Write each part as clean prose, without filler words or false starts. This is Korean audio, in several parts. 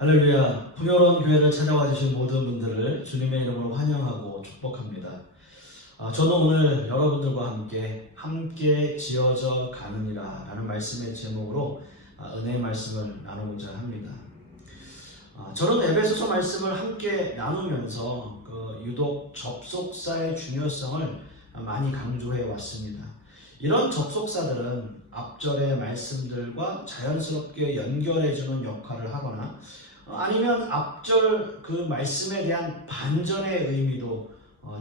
할렐루야. 풍요로운 교회를 찾아와 주신 모든 분들을 주님의 이름으로 환영하고 축복합니다. 저는 오늘 여러분들과 함께 지어져 가느니라 라는 말씀의 제목으로 은혜의 말씀을 나누고자 합니다. 저는 에베소서 말씀을 함께 나누면서 유독 접속사의 중요성을 많이 강조해 왔습니다. 이런 접속사들은 앞절의 말씀들과 자연스럽게 연결해주는 역할을 하거나 아니면 앞절 그 말씀에 대한 반전의 의미도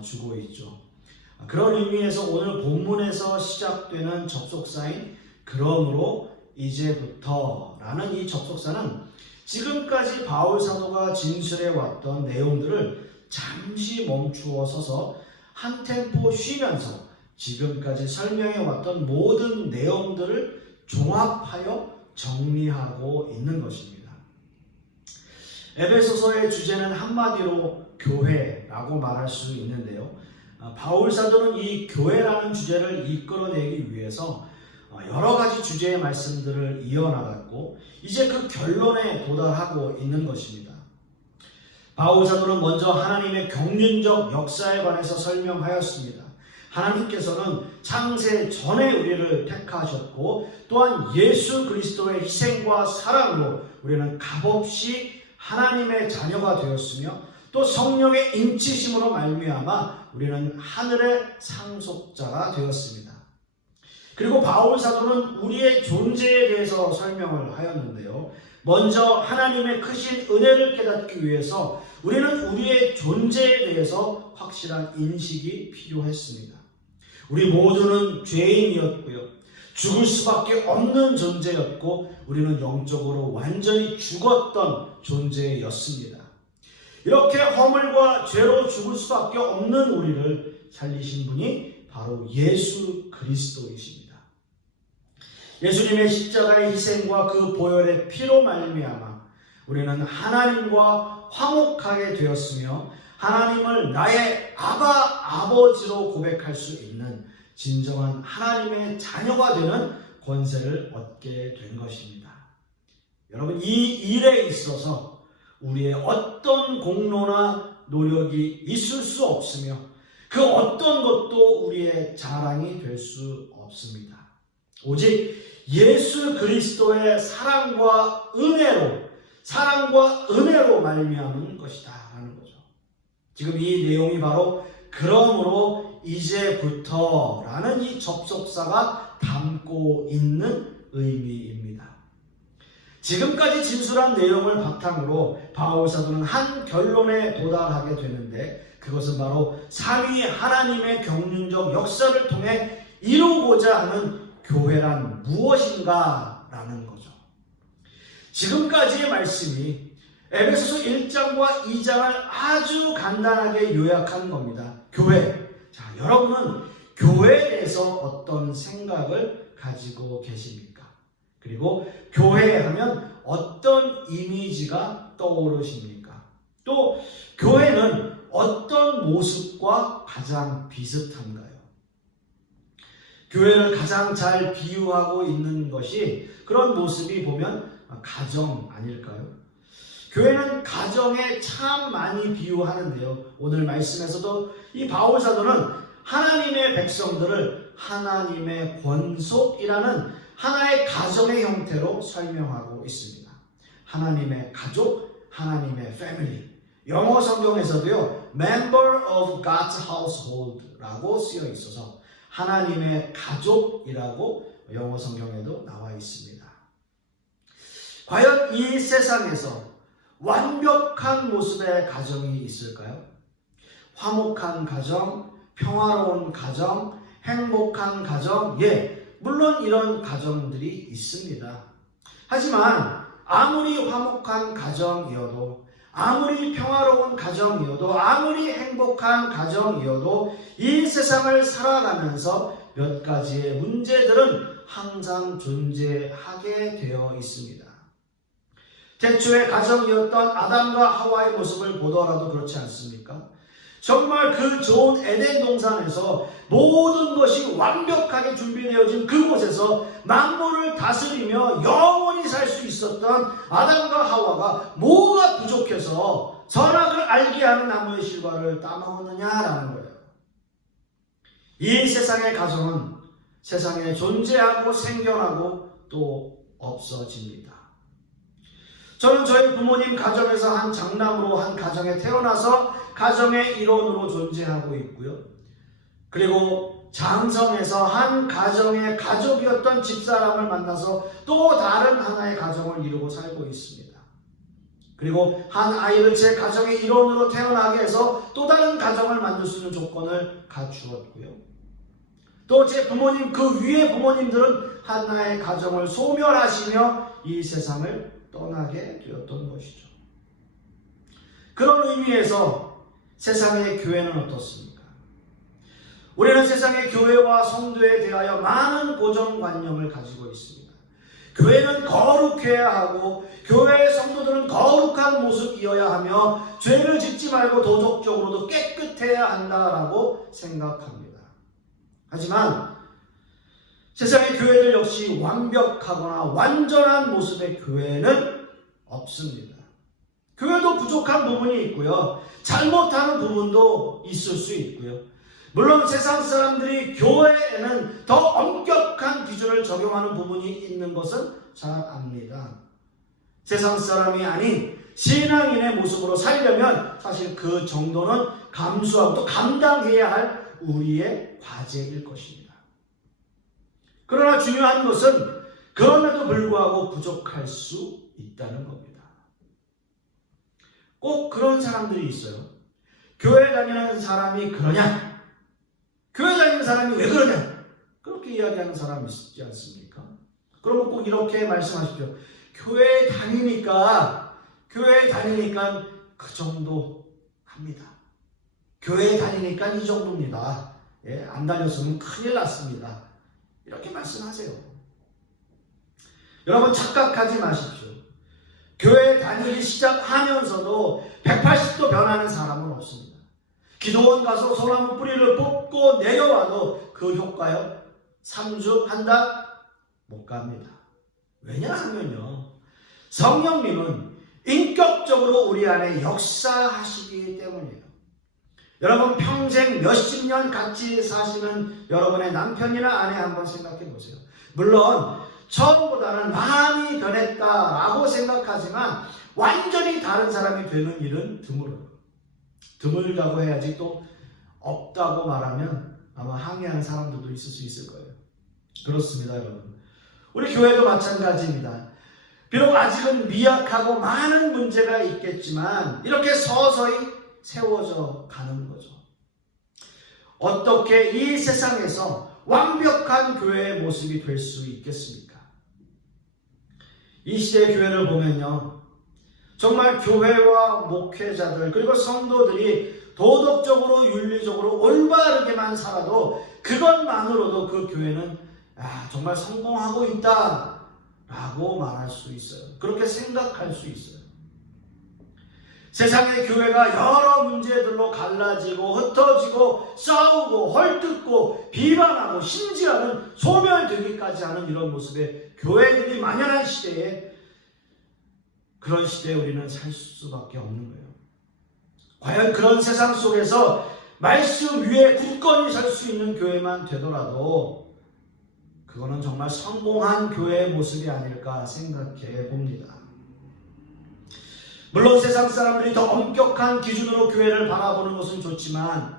주고 있죠. 그런 의미에서 오늘 본문에서 시작되는 접속사인 그러므로 이제부터 라는 이 접속사는 지금까지 바울 사도가 진술해 왔던 내용들을 잠시 멈추어 서서 한 템포 쉬면서 지금까지 설명해 왔던 모든 내용들을 종합하여 정리하고 있는 것입니다. 에베소서의 주제는 한마디로 교회라고 말할 수 있는데요. 바울 사도는 이 교회라는 주제를 이끌어내기 위해서 여러 가지 주제의 말씀들을 이어나갔고 이제 그 결론에 도달하고 있는 것입니다. 바울 사도는 먼저 하나님의 경륜적 역사에 관해서 설명하였습니다. 하나님께서는 창세 전에 우리를 택하셨고 또한 예수 그리스도의 희생과 사랑으로 우리는 값없이 하나님의 자녀가 되었으며 또 성령의 인치심으로 말미암아 우리는 하늘의 상속자가 되었습니다. 그리고 바울 사도는 우리의 존재에 대해서 설명을 하였는데요. 먼저 하나님의 크신 은혜를 깨닫기 위해서 우리는 우리의 존재에 대해서 확실한 인식이 필요했습니다. 우리 모두는 죄인이었고요. 죽을 수밖에 없는 존재였고 우리는 영적으로 완전히 죽었던 존재였습니다. 이렇게 허물과 죄로 죽을 수밖에 없는 우리를 살리신 분이 바로 예수 그리스도이십니다. 예수님의 십자가의 희생과 그 보혈의 피로 말미암아 우리는 하나님과 화목하게 되었으며 하나님을 나의 아버지로 고백할 수 있는 진정한 하나님의 자녀가 되는 권세를 얻게 된 것입니다. 여러분, 이 일에 있어서 우리의 어떤 공로나 노력이 있을 수 없으며 그 어떤 것도 우리의 자랑이 될 수 없습니다. 오직 예수 그리스도의 사랑과 은혜로 말미암은 것이다 라는 거죠. 지금 이 내용이 바로 그러므로 이제부터 라는 이 접속사가 담고 있는 의미입니다. 지금까지 진술한 내용을 바탕으로 바울 사도는 한 결론에 도달하게 되는데 그것은 바로 삼위 하나님의 경륜적 역사를 통해 이루고자 하는 교회란 무엇인가 라는 거죠. 지금까지의 말씀이 에베소서 1장과 2장을 아주 간단하게 요약한 겁니다. 교회. 자, 여러분은 교회에 대해서 어떤 생각을 가지고 계십니까? 그리고 교회 하면 어떤 이미지가 떠오르십니까? 또 교회는 어떤 모습과 가장 비슷한가요? 교회를 가장 잘 비유하고 있는 것이 그런 모습이 보면 가정 아닐까요? 교회는 가정에 참 많이 비유하는데요. 오늘 말씀에서도 이 바울 사도는 하나님의 백성들을 하나님의 권속이라는 하나의 가정의 형태로 설명하고 있습니다. 하나님의 가족, 하나님의 family. 영어 성경에서도요, member of God's household라고 쓰여 있어서 하나님의 가족이라고 영어 성경에도 나와 있습니다. 과연 이 세상에서 완벽한 모습의 가정이 있을까요? 화목한 가정, 평화로운 가정, 행복한 가정, 물론 이런 가정들이 있습니다. 하지만 아무리 화목한 가정이어도 아무리 평화로운 가정이어도 아무리 행복한 가정이어도 이 세상을 살아가면서 몇 가지의 문제들은 항상 존재하게 되어 있습니다. 태초의 가정이었던 아담과 하와의 모습을 보더라도 그렇지 않습니까? 정말 그 좋은 에덴 동산에서 모든 것이 완벽하게 준비되어진 그곳에서 만물을 다스리며 영원히 살 수 있었던 아담과 하와가 뭐가 부족해서 선악을 알게 하는 나무의 실과를 따먹었느냐라는 거예요. 이 세상의 가정은 세상에 존재하고 생겨나고 또 없어집니다. 저는 저희 부모님 가정에서 한 장남으로 한 가정에 태어나서 가정의 일원으로 존재하고 있고요. 그리고 장성에서 한 가정의 가족이었던 집사람을 만나서 또 다른 하나의 가정을 이루고 살고 있습니다. 그리고 한 아이를 제 가정의 일원으로 태어나게 해서 또 다른 가정을 만들 수 있는 조건을 갖추었고요. 또 제 부모님 그 위에 부모님들은 하나의 가정을 소멸하시며 이 세상을 떠나게 되었던 것이죠. 그런 의미에서 세상의 교회는 어떻습니까? 우리는 세상의 교회와 성도에 대하여 많은 고정관념을 가지고 있습니다. 교회는 거룩해야 하고 교회의 성도들은 거룩한 모습이어야 하며 죄를 짓지 말고 도덕적으로도 깨끗해야 한다라고 생각합니다. 하지만 세상의 교회들 역시 완벽하거나 완전한 모습의 교회는 없습니다. 교회도 부족한 부분이 있고요. 잘못하는 부분도 있을 수 있고요. 물론 세상 사람들이 교회에는 더 엄격한 기준을 적용하는 부분이 있는 것은 잘 압니다. 세상 사람이 아닌 신앙인의 모습으로 살려면 사실 그 정도는 감수하고 또 감당해야 할 우리의 과제일 것입니다. 그러나 중요한 것은 그럼에도 불구하고 부족할 수 있다는 겁니다. 꼭 그런 사람들이 있어요. 교회 다니는 사람이 그러냐? 교회 다니는 사람이 왜 그러냐? 그렇게 이야기하는 사람이 있지 않습니까? 그러면 꼭 이렇게 말씀하십시오. 교회에 다니니까 그 정도 합니다. 교회에 다니니까 이 정도입니다. 안 다녔으면 큰일 났습니다. 이렇게 말씀하세요. 여러분 착각하지 마십시오. 교회 다니기 시작하면서도 180도 변하는 사람은 없습니다. 기도원 가서 소나무 뿌리를 뽑고 내려와도 그 효과요? 3주, 한 달? 못 갑니다. 왜냐하면요. 성령님은 인격적으로 우리 안에 역사하시기 때문이에요. 여러분 평생 몇십 년 같이 사시는 여러분의 남편이나 아내 한번 생각해 보세요. 물론 처음보다는 많이 변했다라고 생각하지만 완전히 다른 사람이 되는 일은 드물어요. 드물다고 해야지 또 없다고 말하면 아마 항의하는 사람들도 있을 수 있을 거예요. 그렇습니다, 여러분. 우리 교회도 마찬가지입니다. 비록 아직은 미약하고 많은 문제가 있겠지만 이렇게 서서히 세워져 가는 거죠. 어떻게 이 세상에서 완벽한 교회의 모습이 될 수 있겠습니까? 이 시대의 교회를 보면요. 정말 교회와 목회자들 그리고 성도들이 도덕적으로 윤리적으로 올바르게만 살아도 그것만으로도 그 교회는 정말 성공하고 있다라고 말할 수 있어요. 그렇게 생각할 수 있어요. 세상의 교회가 여러 문제들로 갈라지고 흩어지고 싸우고 헐뜯고 비방하고 심지어는 소멸되기까지 하는 이런 모습의 교회들이 만연한 시대에 그런 시대에 우리는 살 수밖에 없는 거예요. 과연 그런 세상 속에서 말씀 위에 굳건히 설 수 있는 교회만 되더라도 그거는 정말 성공한 교회의 모습이 아닐까 생각해 봅니다. 물론 세상 사람들이 더 엄격한 기준으로 교회를 바라보는 것은 좋지만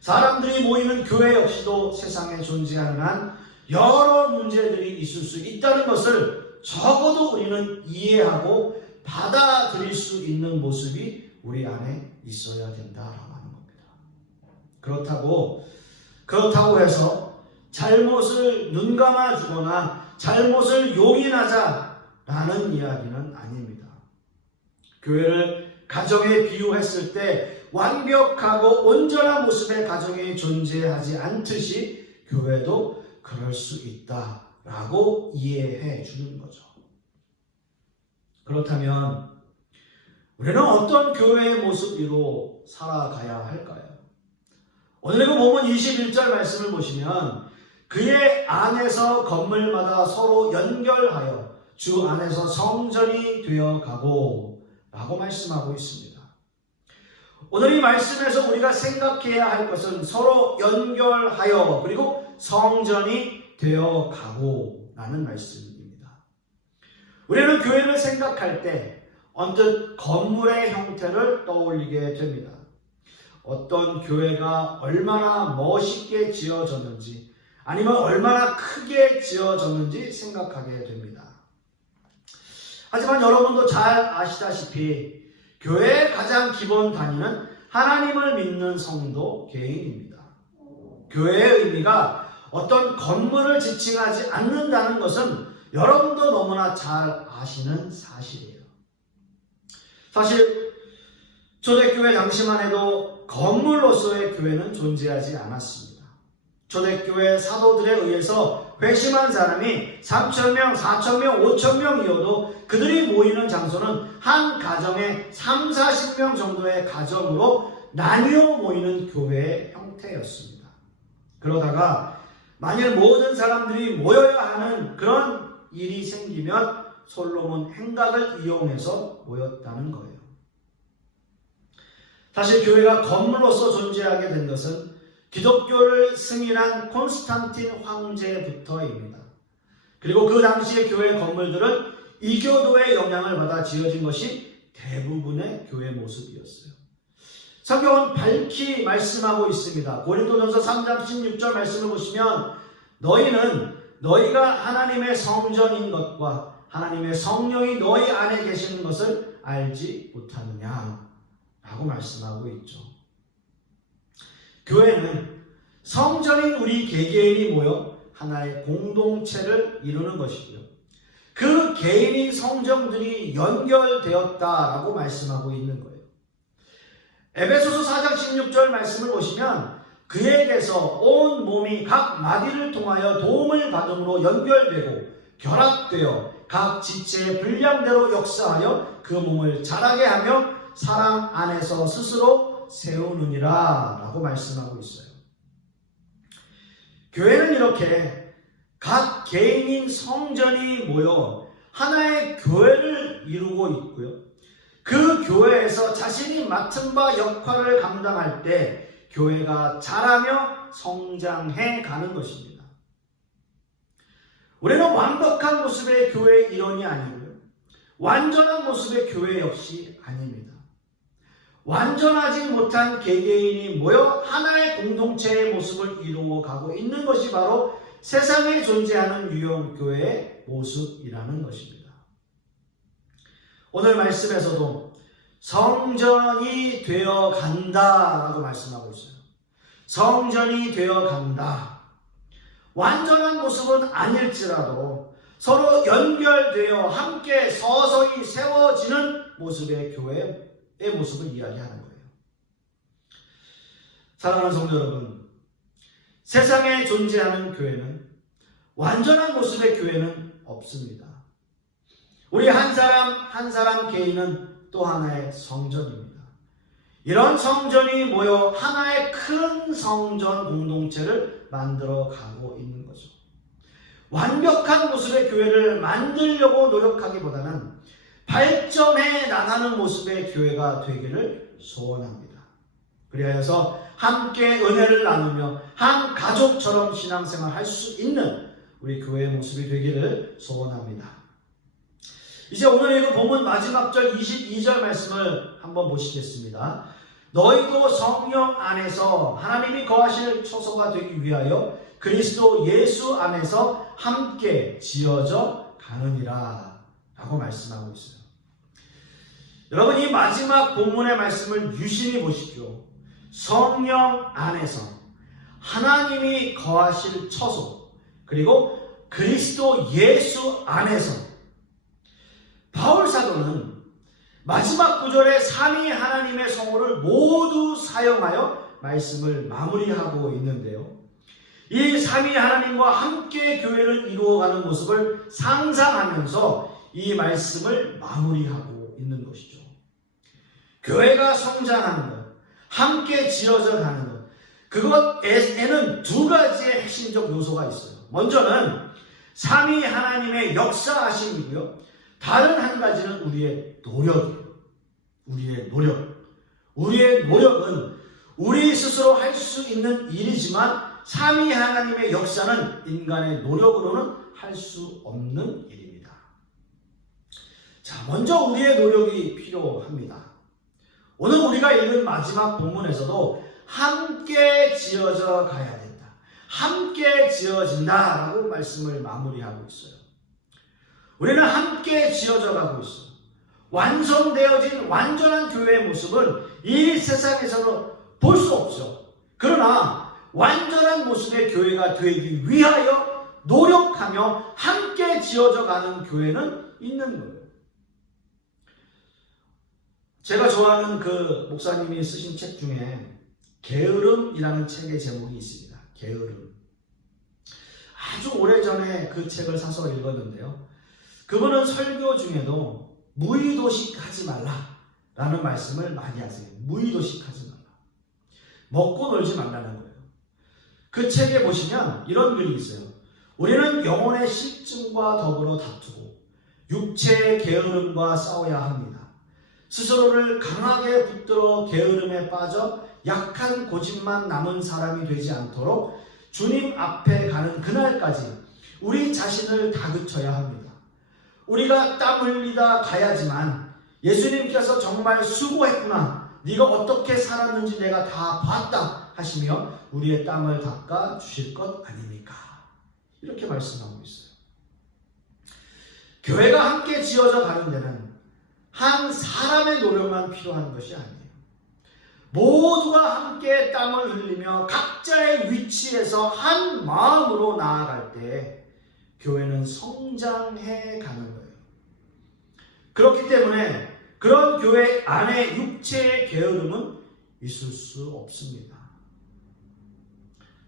사람들이 모이는 교회 역시도 세상에 존재하는 한 여러 문제들이 있을 수 있다는 것을 적어도 우리는 이해하고 받아들일 수 있는 모습이 우리 안에 있어야 된다라고 하는 겁니다. 그렇다고 해서 잘못을 눈감아주거나 잘못을 용인하자라는 이야기는 아닙니다. 교회를 가정에 비유했을 때 완벽하고 온전한 모습의 가정이 존재하지 않듯이 교회도 그럴 수 있다라고 이해해 주는 거죠. 그렇다면 우리는 어떤 교회의 모습으로 살아가야 할까요? 오늘 그 본문 21절 말씀을 보시면 그의 안에서 건물마다 서로 연결하여 주 안에서 성전이 되어가고 라고 말씀하고 있습니다. 오늘 이 말씀에서 우리가 생각해야 할 것은 서로 연결하여 그리고 성전이 되어가고 라는 말씀입니다. 우리는 교회를 생각할 때 언뜻 건물의 형태를 떠올리게 됩니다. 어떤 교회가 얼마나 멋있게 지어졌는지 아니면 얼마나 크게 지어졌는지 생각하게 됩니다. 하지만 여러분도 잘 아시다시피 교회의 가장 기본 단위는 하나님을 믿는 성도 개인입니다. 교회의 의미가 어떤 건물을 지칭하지 않는다는 것은 여러분도 너무나 잘 아시는 사실이에요. 사실 초대교회 당시만 해도 건물로서의 교회는 존재하지 않았습니다. 초대교회 사도들에 의해서 회심한 사람이 3,000명, 4,000명, 5,000명이어도 그들이 모이는 장소는 한 가정에 3, 40명 정도의 가정으로 나뉘어 모이는 교회의 형태였습니다. 그러다가 만일 모든 사람들이 모여야 하는 그런 일이 생기면 솔로몬 행각을 이용해서 모였다는 거예요. 사실 교회가 건물로서 존재하게 된 것은 기독교를 승인한 콘스탄틴 황제부터입니다. 그리고 그 당시의 교회 건물들은 이교도의 영향을 받아 지어진 것이 대부분의 교회 모습이었어요. 성경은 밝히 말씀하고 있습니다. 고린도전서 3장 16절 말씀을 보시면 너희는 너희가 하나님의 성전인 것과 하나님의 성령이 너희 안에 계시는 것을 알지 못하느냐 라고 말씀하고 있죠. 교회는 성전인 우리 개개인이 모여 하나의 공동체를 이루는 것이고요. 그 개인의 성전들이 연결되었다라고 말씀하고 있는 거예요. 에베소서 4장 16절 말씀을 보시면 그에게서 온 몸이 각 마디를 통하여 도움을 받음으로 연결되고 결합되어 각 지체의 분량대로 역사하여 그 몸을 자라게 하며 사랑 안에서 스스로 세우느니라 라고 말씀하고 있어요. 교회는 이렇게 각 개인인 성전이 모여 하나의 교회를 이루고 있고요. 그 교회에서 자신이 맡은 바 역할을 감당할 때 교회가 자라며 성장해 가는 것입니다. 우리는 완벽한 모습의 교회의 일원이 아니고요. 완전한 모습의 교회 역시 아닙니다. 완전하지 못한 개개인이 모여 하나의 공동체의 모습을 이루어가고 있는 것이 바로 세상에 존재하는 유형교회의 모습이라는 것입니다. 오늘 말씀에서도 성전이 되어 간다라고 말씀하고 있어요. 성전이 되어 간다. 완전한 모습은 아닐지라도 서로 연결되어 함께 서서히 세워지는 모습의 교회의 모습을 이야기하는 거예요. 사랑하는 성도 여러분, 세상에 존재하는 교회는 완전한 모습의 교회는 없습니다. 우리 한 사람 한 사람 개인은 또 하나의 성전입니다. 이런 성전이 모여 하나의 큰 성전 공동체를 만들어 가고 있는 거죠. 완벽한 모습의 교회를 만들려고 노력하기보다는 발전해 나가는 모습의 교회가 되기를 소원합니다. 그리하여서 함께 은혜를 나누며 한 가족처럼 신앙생활 할 수 있는 우리 교회의 모습이 되기를 소원합니다. 이제 오늘 읽은 본문 마지막 절 22절 말씀을 한번 보시겠습니다. 너희도 성령 안에서 하나님이 거하실 처소가 되기 위하여 그리스도 예수 안에서 함께 지어져 가느니라 라고 말씀하고 있어요. 여러분, 이 마지막 본문의 말씀을 유심히 보십시오. 성령 안에서 하나님이 거하실 처소, 그리고 그리스도 예수 안에서. 바울 사도는 마지막 구절에 삼위 하나님의 성호를 모두 사용하여 말씀을 마무리하고 있는데요. 이 삼위 하나님과 함께 교회를 이루어가는 모습을 상상하면서 이 말씀을 마무리하고 있는 것이죠. 교회가 성장하는 것, 함께 지어져 가는 것, 그것에는 두 가지의 핵심적 요소가 있어요. 먼저는 삼위 하나님의 역사하심이고요. 다른 한 가지는 우리의 노력이에요. 우리의 노력. 우리의 노력은 우리 스스로 할 수 있는 일이지만 삼위 하나님의 역사는 인간의 노력으로는 할 수 없는 일입니다. 자, 먼저 우리의 노력이 필요합니다. 오늘 우리가 읽은 마지막 본문에서도 함께 지어져 가야 된다. 함께 지어진다라고 말씀을 마무리하고 있어요. 우리는 함께 지어져 가고 있어요. 완성되어진 완전한 교회의 모습은 이 세상에서는 볼 수 없죠. 그러나 완전한 모습의 교회가 되기 위하여 노력하며 함께 지어져 가는 교회는 있는 거예요. 제가 좋아하는 그 목사님이 쓰신 책 중에 게으름이라는 책의 제목이 있습니다. 게으름. 아주 오래전에 그 책을 사서 읽었는데요. 그분은 설교 중에도 무의도식하지 말라라는 말씀을 많이 하세요. 무의도식하지 말라. 먹고 놀지 말라는 거예요. 그 책에 보시면 이런 글이 있어요. 우리는 영혼의 실증과 더불어 다투고 육체의 게으름과 싸워야 합니다. 스스로를 강하게 붙들어 게으름에 빠져 약한 고집만 남은 사람이 되지 않도록 주님 앞에 가는 그날까지 우리 자신을 다그쳐야 합니다. 우리가 땀 흘리다 가야지만 예수님께서 정말 수고했구나, 네가 어떻게 살았는지 내가 다 봤다 하시며 우리의 땀을 닦아 주실 것 아닙니까? 이렇게 말씀하고 있어요. 교회가 함께 지어져 가는 데는 한 사람의 노력만 필요한 것이 아니에요. 모두가 함께 땀을 흘리며 각자의 위치에서 한 마음으로 나아갈 때 교회는 성장해 가는 거예요. 그렇기 때문에 그런 교회 안에 육체의 게으름은 있을 수 없습니다.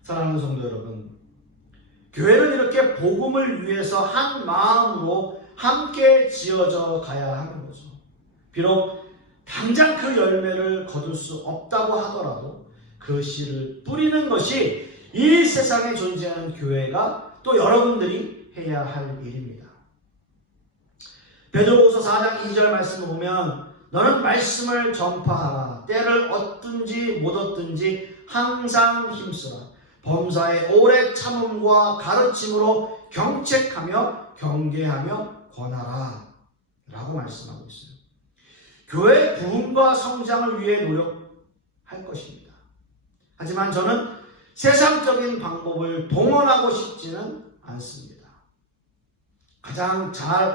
사랑하는 성도 여러분, 교회는 이렇게 복음을 위해서 한 마음으로 함께 지어져 가야 하는 거죠. 비록 당장 그 열매를 거둘 수 없다고 하더라도 그 씨를 뿌리는 것이 이 세상에 존재하는 교회가 또 여러분들이 해야 할 일입니다. 베드로후서 4장 2절 말씀을 보면 너는 말씀을 전파하라. 때를 얻든지 못 얻든지 항상 힘쓰라. 범사의 오래 참음과 가르침으로 경책하며 경계하며 권하라 라고 말씀하고 있어요. 교회의 부흥과 성장을 위해 노력할 것입니다. 하지만 저는 세상적인 방법을 동원하고 싶지는 않습니다.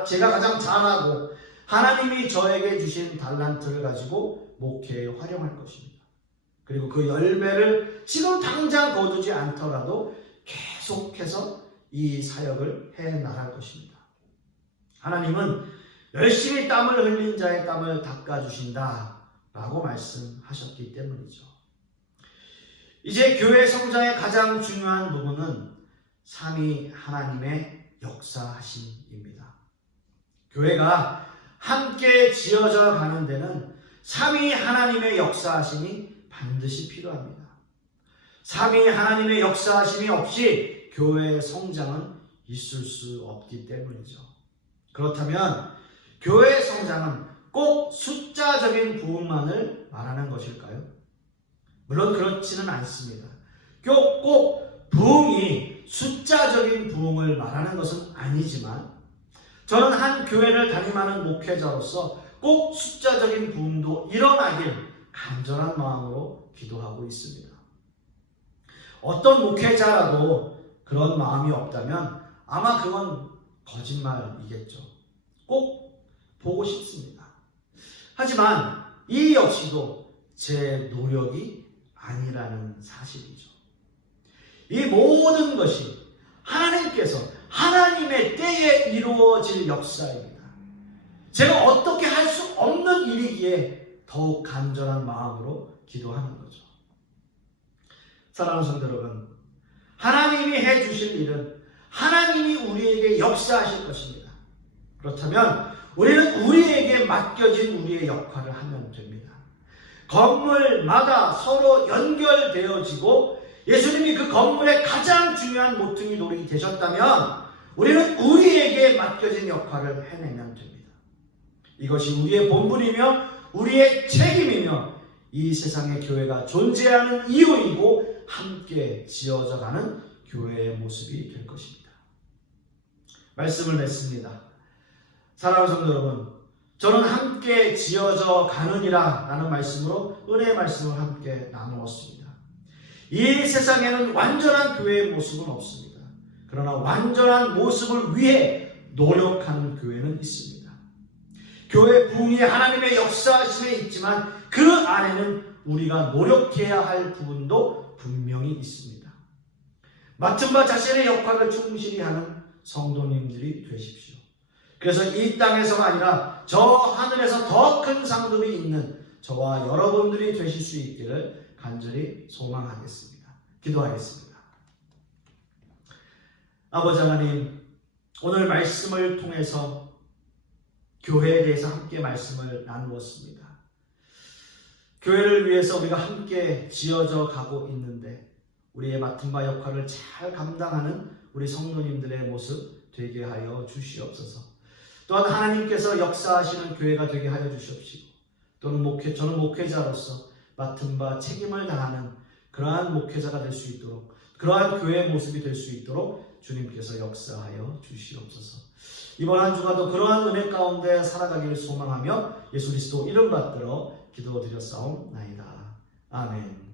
제가 가장 잘하고 하나님이 저에게 주신 달란트를 가지고 목회에 활용할 것입니다. 그리고 그 열매를 지금 당장 거두지 않더라도 계속해서 이 사역을 해 나갈 것입니다. 하나님은 열심히 땀을 흘린 자의 땀을 닦아주신다 라고 말씀하셨기 때문이죠. 이제 교회 성장의 가장 중요한 부분은 삼위 하나님의 역사하심입니다. 교회가 함께 지어져 가는 데는 삼위 하나님의 역사하심이 반드시 필요합니다. 삼위 하나님의 역사하심이 없이 교회의 성장은 있을 수 없기 때문이죠. 그렇다면 교회의 성장은 꼭 숫자적인 부흥만을 말하는 것일까요? 물론 그렇지는 않습니다. 꼭 부흥이 숫자적인 부흥을 말하는 것은 아니지만 저는 한 교회를 담임하는 목회자로서 꼭 숫자적인 부흥도 일어나길 간절한 마음으로 기도하고 있습니다. 어떤 목회자라도 그런 마음이 없다면 아마 그건 거짓말이겠죠. 꼭 보고 싶습니다. 하지만 이 역시도 제 노력이 아니라는 사실이죠. 이 모든 것이 하나님께서 하나님의 때에 이루어질 역사입니다. 제가 어떻게 할 수 없는 일이기에 더욱 간절한 마음으로 기도하는 거죠. 사랑하는 성도 여러분, 하나님이 해주실 일은 하나님이 우리에게 역사하실 것입니다. 그렇다면 우리는 우리에게 맡겨진 우리의 역할을 하면 됩니다. 건물마다 서로 연결되어지고 예수님이 그 건물의 가장 중요한 모퉁이 돌이 되셨다면 우리는 우리에게 맡겨진 역할을 해내면 됩니다. 이것이 우리의 본분이며 우리의 책임이며 이 세상의 교회가 존재하는 이유이고 함께 지어져가는 교회의 모습이 될 것입니다. 말씀을 맺습니다. 사랑하는 성도 여러분, 저는 함께 지어져 가느니라 라는 말씀으로 은혜의 말씀을 함께 나누었습니다. 이 세상에는 완전한 교회의 모습은 없습니다. 그러나 완전한 모습을 위해 노력하는 교회는 있습니다. 교회 부흥이 하나님의 역사하심에 있지만 그 안에는 우리가 노력해야 할 부분도 분명히 있습니다. 맡은 바 자신의 역할을 충실히 하는 성도님들이 되십시오. 그래서 이 땅에서가 아니라 저 하늘에서 더 큰 상급이 있는 저와 여러분들이 되실 수 있기를 간절히 소망하겠습니다. 기도하겠습니다. 아버지 하나님, 오늘 말씀을 통해서 교회에 대해서 함께 말씀을 나누었습니다. 교회를 위해서 우리가 함께 지어져 가고 있는데 우리의 맡은 바 역할을 잘 감당하는 우리 성도님들의 모습 되게 하여 주시옵소서. 또한 하나님께서 역사하시는 교회가 되게 하여 주시옵시고 또는 저는 목회자로서 맡은 바 책임을 다하는 그러한 목회자가 될 수 있도록 그러한 교회의 모습이 될 수 있도록 주님께서 역사하여 주시옵소서. 이번 한 주간도 그러한 은혜 가운데 살아가기를 소망하며 예수 그리스도 이름 받들어 기도드렸사옵나이다. 아멘.